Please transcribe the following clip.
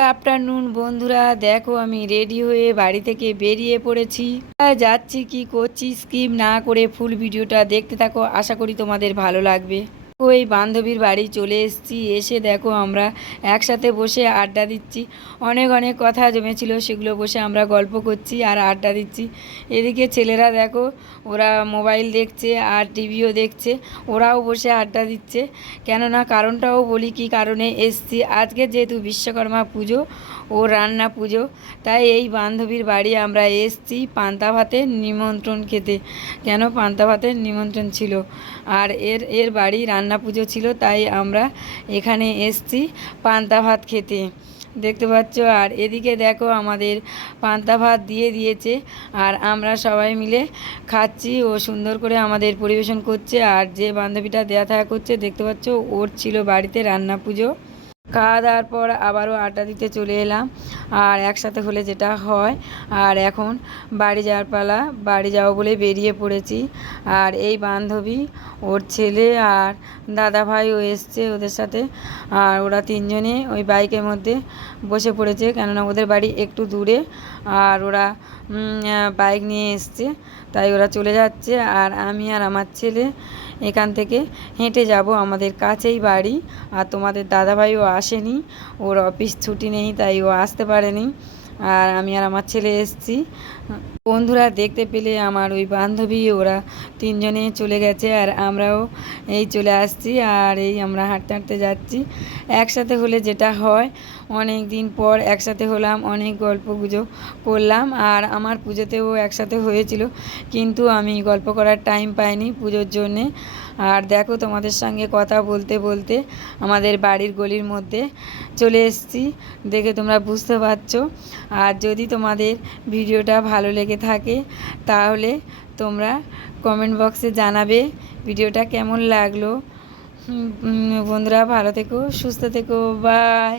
Afternoon বন্ধুরা, দেখো আমি রেডি হয়ে বাড়ি থেকে বেরিয়ে পড়েছি। যাচ্ছি, কি করছি স্কিপ না করে ফুল ভিডিওটা দেখতে থাকো, আশা করি তোমাদের ভালো লাগবে। ওই বান্ধবীর বাড়ি চলে এসেছি, এসে দেখো আমরা একসাথে বসে আড্ডা দিচ্ছি। অনেক অনেক কথা জমেছিল, সেগুলো বসে আমরা গল্প করছি আর আড্ডা দিচ্ছি। এদিকে ছেলেরা দেখো, ওরা মোবাইল দেখছে আর টিভিও দেখছে, ওরাও বসে আড্ডা দিচ্ছে। কেননা কারণটাও বলি, কি কারণে এসছি। আজকে যেহেতু বিশ্বকর্মা পুজো ও রান্না পুজো, তাই এই বান্ধবীর বাড়ি আমরা এসছি পান্তা ভাতের নিমন্ত্রণ খেতে। কেন পান্তা ভাতের নিমন্ত্রণ ছিল, আর এর বাড়ি রান্না পুজো ছিল, তাই আমরা এখানে এসছি পান্তা ভাত খেতে, দেখতে পাচ্ছ। আর এদিকে দেখো আমাদের পান্তা ভাত দিয়ে দিয়েছে, আর আমরা সবাই মিলে খাচ্ছি। ও সুন্দর করে আমাদের পরিবেশন করছে। আর যে বান্ধবীটা দেয়া থাকা করছে, দেখতে পাচ্ছ, ওর ছিল বাড়িতে রান্না পুজো। খাওয়া দাওয়ার পর আবারও আড্ডা দিতে চলে এলাম, আর একসাথে হলে যেটা হয়। আর এখন বাড়ি যাওয়ার পালা, বাড়ি যাবো বলে বেরিয়ে পড়েছি। আর এই বান্ধবী, ওর ছেলে আর দাদা ভাইও এসছে ওদের সাথে। আর ওরা তিনজনে ওই বাইকের মধ্যে বসে পড়েছে, কেননা ওদের বাড়ি একটু দূরে। আর ওরা বাইক নিয়ে এসছে, তাই ওরা চলে যাচ্ছে। আর আমি আর আমার ছেলে এখান থেকে হেঁটে যাব, আমাদের কাছেই বাড়ি। আর তোমাদের দাদাভাইও আসেনি, ওর অফিস ছুটি নেই, তাই ও আসতে পারেনি। আর আমি আর আমার ছেলে এসেছি। বন্ধুরা দেখতে পেলে আমার ওই বান্ধবী, ওরা তিনজনে চলে গেছে, আর আমরাও এই চলে আসছি। আর এই আমরা হাঁটতে হাঁটতে যাচ্ছি। একসাথে হলে যেটা হয়, অনেক দিন পর একসাথে হলাম, অনেক গল্প গুজব করলাম। আর আমার পুজোতেও একসাথে হয়েছিল, কিন্তু আমি গল্প করার টাইম পাইনি পুজোর জন্যে। আর দেখো তোমাদের সঙ্গে কথা বলতে বলতে আমাদের বাড়ির গলির মধ্যে চলে এসেছি, দেখে তোমরা বুঝতে পারছো। আর যদি তোমাদের ভিডিওটা ভালো লেগে থাকে, তাহলে তোমরা কমেন্ট বক্সে জানাবে ভিডিওটা কেমন লাগলো। বন্ধুরা ভালো থেকো, সুস্থ থেকো, বাই।